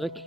Rick?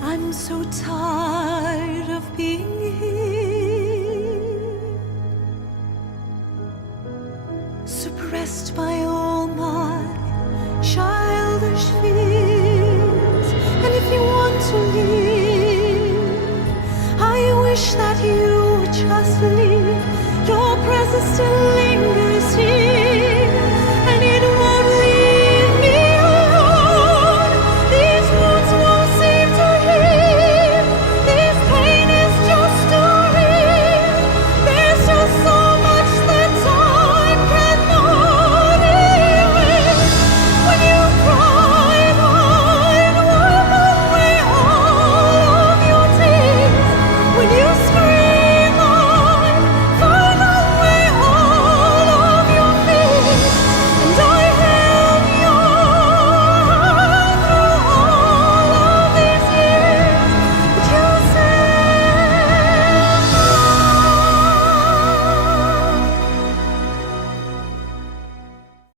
I'm so tired of being here, suppressed by all my childish fears. And if you want to leave, I wish that you would just leave. Your presence still